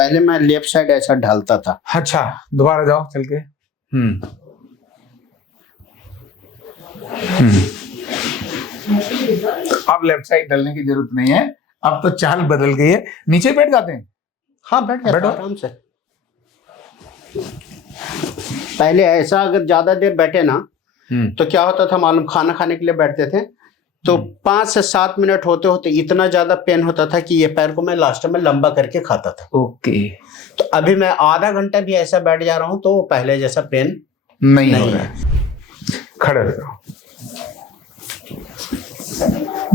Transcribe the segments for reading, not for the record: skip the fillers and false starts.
पहले मैं left side ऐसा ढालता था। अच्छा, दोबारा जाओ चल के। अब लेफ्ट साइड ढलने की जरूरत नहीं है, अब तो चाल बदल गई है। नीचे बैठ जाते हैं? हाँ बैठ जाता बैठो। आराम से। पहले ऐसा अगर ज्यादा देर बैठे ना तो क्या होता था मालूम, खाना खाने के लिए बैठते थे तो 5 से 7 मिनट होते होते इतना ज्यादा पेन होता था कि ये पैर को मैं लास्ट में लंबा करके खाता था। ओके। तो अभी मैं आधा घंटा भी ऐसा बैठ जा रहा हूँ तो पहले जैसा पेन नहीं हो रहा है। खड़े हो जाओ,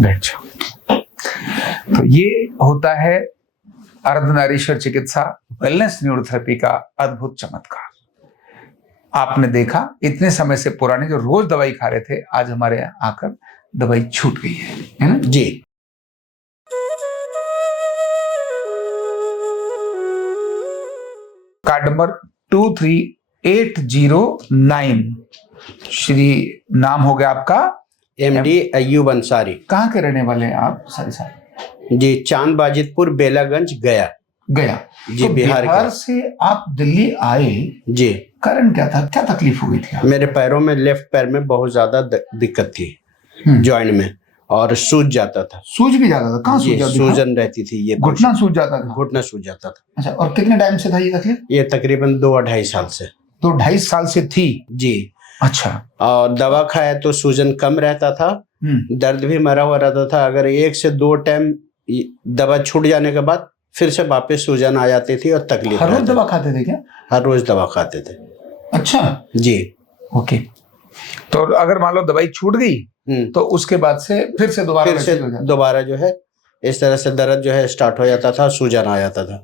बैठ जाओ। तो ये होता है अर्धनारीश्वर चिकित्सा वेलनेस न्यूरोथेरेपी का अद्भुत चमत्कार। आपने देखा, इतने समय से पुराने जो रोज दवाई खा रहे थे, आज हमारे यहाँ आकर दवाई छूट गई है ना जी। Card number 23809। श्री नाम हो गया आपका MD अय्यूब अंसारी। कहाँ के रहने वाले हैं आप सारे साहब? जी, चांद बाजितपुर, बेलागंज, गया। गया जी, तो बिहार बिहार से आप दिल्ली आए, जी। कारण क्या था, क्या तकलीफ हो गई थी आप? मेरे पैरों में, लेफ्ट पैर में बहुत ज्यादा दिक्कत थी, जॉइंट में, और सूज जाता था। सूज भी जाता था? कहाँ सूज जाती थी? सूजन रहती थी, ये घुटना सूज जाता था? घुटना सूज जाता था। अच्छा, और कितने टाइम से था ये तकलीफ? ये तकरीबन 2-2.5 साल से। 2-2.5 साल से थी? जी। अच्छा। और दवा खाया तो सूजन कम रहता था, दर्द भी मरा हुआ रहता था। अगर 1 से 2 टाइम दवा छूट जाने के बाद फिर से वापस सूजन आ जाती थी और तकलीफ। हर रोज दवा खाते थे क्या? हर रोज दवा खाते थे। अच्छा जी। ओके। तो अगर मान लो दवाई छूट गई तो उसके बाद से फिर से दोबारा जो है इस तरह से दर्द जो है स्टार्ट हो जाता था, सूजन आ जाता था।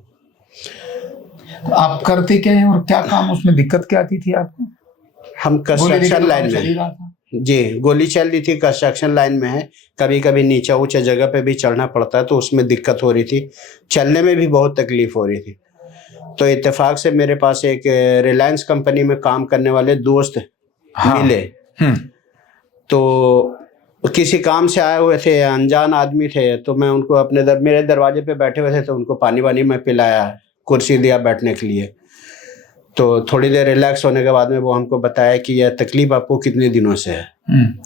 तो आप करते क्या हैं और क्या काम, उसमें दिक्कत क्या आती थी आपको? हम कंस्ट्रक्शन लाइन में जी, गोली चल रही थी, कंस्ट्रक्शन लाइन में है। कभी कभी नीचे ऊंचे जगह पे भी चढ़ना पड़ता है तो उसमें दिक्कत हो रही थी, चलने में भी बहुत तकलीफ हो रही थी। तो इत्तेफाक से मेरे पास एक रिलायंस कंपनी में काम करने वाले दोस्त मिले। तो किसी काम से आए हुए थे, अनजान आदमी थे, तो मैं उनको मेरे दरवाजे पे बैठे हुए थे तो उनको पानी वानी में पिलाया, कुर्सी दिया बैठने के लिए। तो थोड़ी देर रिलैक्स होने के बाद में वो हमको बताया कि यह तकलीफ आपको कितने दिनों से है।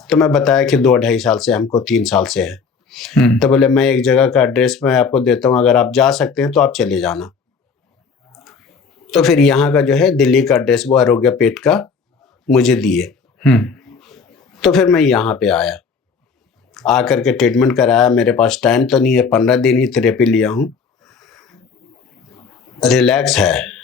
तो मैं बताया कि 2-2.5 साल से, हमको 3 साल से है। तो बोले मैं एक जगह का एड्रेस मैं आपको देता हूँ, अगर आप जा सकते हैं तो आप चले जाना। तो फिर यहाँ का जो है दिल्ली का एड्रेस वो आरोग्य पेट का मुझे दिए। तो फिर मैं यहाँ पे आया, आकर के ट्रीटमेंट कराया। मेरे पास टाइम तो नहीं है, 15 दिन ही थेरेपी लिया हूँ। रिलैक्स है,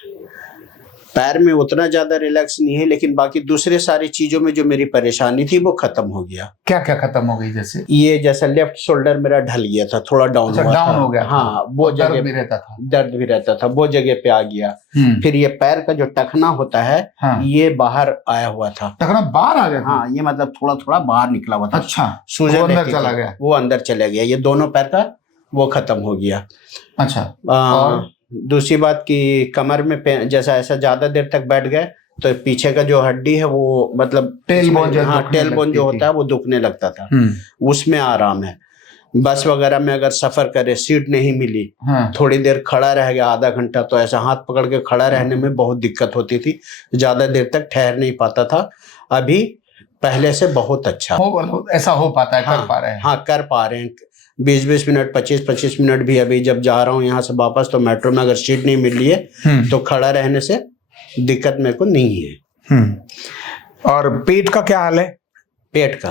पैर में उतना ज्यादा रिलैक्स नहीं है, लेकिन बाकी दूसरे सारी चीजों में जो मेरी परेशानी थी वो खत्म हो गया। क्या क्या खत्म हो गई? जैसे ये जैसा लेफ्ट शोल्डर मेरा ढल गया था, थोड़ा डाउन हो गया। हाँ, वो दर्द भी रहता था? दर्द भी रहता था, वो जगह पे आ गया। फिर ये पैर का जो टखना होता है, ये बाहर आया हुआ था। टखना बाहर आ गया? हाँ, ये मतलब थोड़ा थोड़ा बाहर निकला हुआ था। अच्छा, सूजन अंदर चला गया? वो अंदर चला गया, ये दोनों पैर का वो खत्म हो गया। अच्छा। और दूसरी बात कि कमर में जैसा ऐसा ज्यादा देर तक बैठ गए तो पीछे का जो हड्डी है वो मतलब टेलबोन जो होता है वो दुखने लगता था। उसमें आराम है। बस वगैरह में अगर सफर करे, सीट नहीं मिली, थोड़ी देर खड़ा रह गया आधा घंटा, तो ऐसा हाथ पकड़ के खड़ा रहने में बहुत दिक्कत होती थी, ज्यादा देर तक ठहर नहीं पाता था। अभी पहले से बहुत अच्छा ऐसा हो पाता है, कर पा रहे हैं। हाँ, कर पा रहे हैं। 20-20 मिनट, 25-25 मिनट भी। अभी जब जा रहा हूँ यहाँ से वापस तो मेट्रो में अगर सीट नहीं मिल रही है तो खड़ा रहने से दिक्कत मेरे को नहीं है। और पेट का क्या हाल है? पेट का,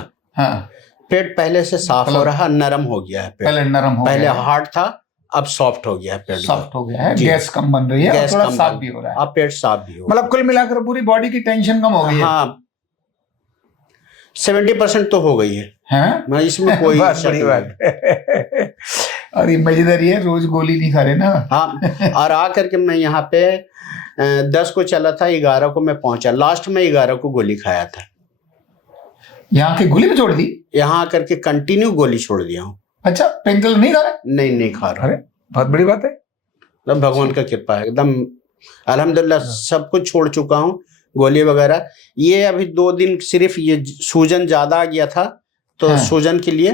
पेट पहले से साफ हो रहा, नरम हो गया है पेट। पहले नरम हो, पहले हार्ड था, अब सॉफ्ट हो गया है पेट। सॉफ्ट हो गया है, गैस कम बन रही है, गैस थोड़ा कम साफ भी हो रहा है। अब पेट साफ भी हो, मतलब कुल मिलाकर पूरी बॉडी की टेंशन कम हो गई है। हाँ, 70% तो हो गई है। मैं इसमें कोई बड़ी बात। और ये मजेदार है, रोज गोली नहीं खा रहे ना। हाँ, और आकर के मैं यहाँ पे 10 को चला था, 11 को मैं पहुंचा। लास्ट में 11 को गोली खाया था। यहाँ की गोली भी छोड़ दी? यहाँ आकर के कंटिन्यू गोली छोड़ दिया हूँ। अच्छा, पेन किलर नहीं खा रहे? नहीं खा रहा। अरे बहुत बड़ी बात है, भगवान का कृपा है एकदम, अल्हम्दुलिल्लाह सब कुछ छोड़ चुका हूँ, गोली वगैरह। ये अभी 2 दिन सिर्फ ये सूजन ज्यादा आ गया था तो सूजन के लिए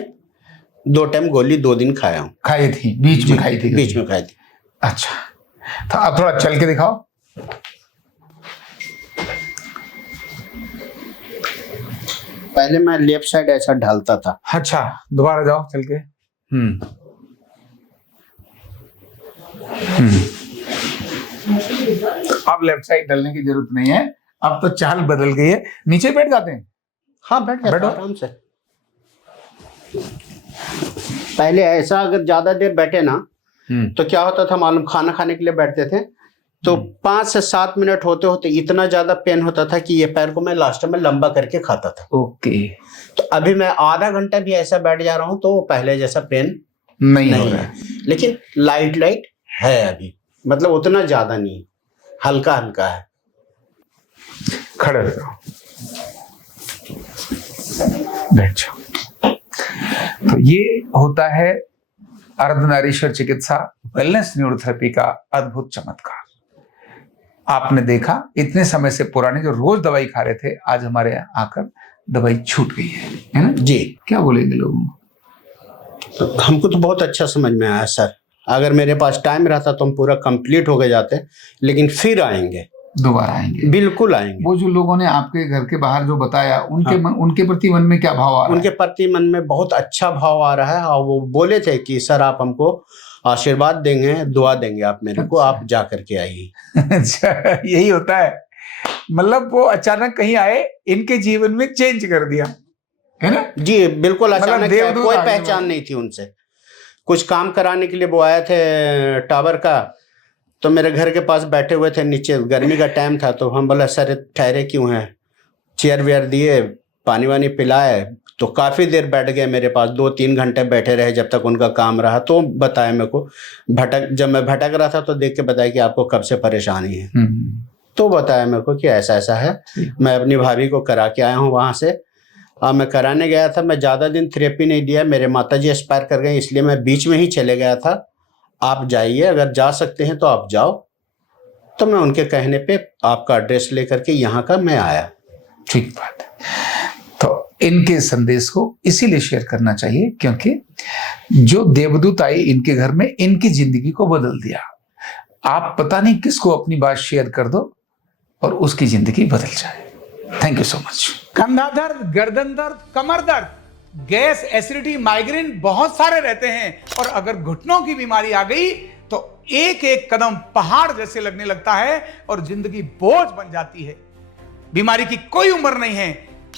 2 टाइम गोली 2 दिन खाया हूँ। खाई थी बीच में? खाई थी? बीच में खाई थी। अच्छा, तो आप थोड़ा चल के दिखाओ। पहले मैं लेफ्ट साइड ऐसा ढालता था। अच्छा, दोबारा जाओ चल के। अब लेफ्ट साइड ढलने की जरूरत नहीं है, अब तो चाल बदल गई है। नीचे बैठ जाते हैं? हाँ, बैठो आराम से। पहले ऐसा अगर ज्यादा देर बैठे ना तो क्या होता था मालूम, खाना खाने के लिए बैठते थे तो 5 से 7 मिनट होते होते इतना ज्यादा पेन होता था कि ये पैर को मैं लास्ट में लंबा करके खाता था। ओके। तो अभी मैं आधा घंटा भी ऐसा बैठ जा रहा हूँ तो पहले जैसा पेन नहीं हो रहा है, लेकिन लाइट है अभी, मतलब उतना ज्यादा नहीं, हल्का हल्का है। खड़े हो जाओ, बैठ जाओ। तो ये होता है अर्धनारीश्वर चिकित्सा वेलनेस न्यूरोथेरेपी का अद्भुत चमत्कार। आपने देखा, इतने समय से पुराने जो रोज दवाई खा रहे थे, आज हमारे यहाँ आकर दवाई छूट गई है ना जी। क्या बोलेंगे लोगों को? तो हमको तो बहुत अच्छा समझ में आया सर। अगर मेरे पास टाइम रहता तो हम पूरा कंप्लीट हो गए जाते, लेकिन फिर आएंगे, दोबारा आएंगे, बिल्कुल आएंगे। वो जो लोगों ने आपके घर के बाहर जो बताया, उनके प्रति मन में क्या भाव आ रहा है? उनके प्रति मन में बहुत अच्छा भाव आ रहा है, और वो बोले थे कि सर आप हमको आशीर्वाद देंगे, दुआ देंगे आप मेरे को, आप जा करके आइए। अच्छा, यही होता है, मतलब वो अचानक कहीं आए, इनके जीवन में चेंज कर दिया, है ना? जी बिल्कुल अचानक, देवदूत कोई आगे पहचान नहीं थी उनसे। कुछ काम कराने के लिए वो आए थे टावर का, तो मेरे घर के पास बैठे हुए थे नीचे, गर्मी का टाइम था, तो हम बोला सर ठहरे क्यों हैं, चेयर वेयर दिए, पानी वानी पिलाए, तो काफ़ी देर बैठ गए मेरे पास, 2-3 घंटे बैठे रहे जब तक उनका काम रहा। तो बताया मेरे को, जब मैं भटक रहा था तो देख के बताया कि आपको कब से परेशानी है। तो बताया मेरे को कि ऐसा ऐसा है। मैं अपनी भाभी को करा के आया हूँ वहाँ से। मैं कराने गया था, मैं ज़्यादा दिन थेरेपी नहीं दिया, मेरे माताजी एक्सपायर कर गए, इसलिए मैं बीच में ही चले गया था। आप जाइए, अगर जा सकते हैं तो आप जाओ। तो मैं उनके कहने पे आपका एड्रेस लेकर के यहाँ का मैं आया। ठीक बात है। तो इनके संदेश को इसीलिए शेयर करना चाहिए क्योंकि जो देवदूत आए इनके घर में, इनकी जिंदगी को बदल दिया। आप पता नहीं किसको अपनी बात शेयर कर दो और उसकी जिंदगी बदल जाए। Thank you so much. कंधा दर्द, गर्दन दर्द, कमर दर्द, गैस, एसिडिटी, माइग्रेन बहुत सारे रहते हैं, और अगर घुटनों की बीमारी आ गई तो एक एक कदम पहाड़ जैसे लगने लगता है और जिंदगी बोझ बन जाती है। बीमारी की कोई उम्र नहीं है।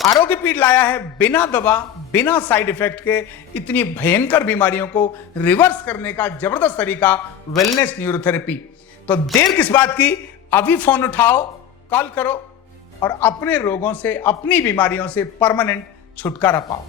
आरोग्य पीठ लाया है बिना दवा, बिना साइड इफेक्ट के इतनी भयंकर बीमारियों को रिवर्स करने का जबरदस्त तरीका, वेलनेस न्यूरोथेरेपी। तो देर किस बात की, अभी फोन उठाओ, कॉल करो और अपने रोगों से, अपनी बीमारियों से परमानेंट छुटकारा पाओ।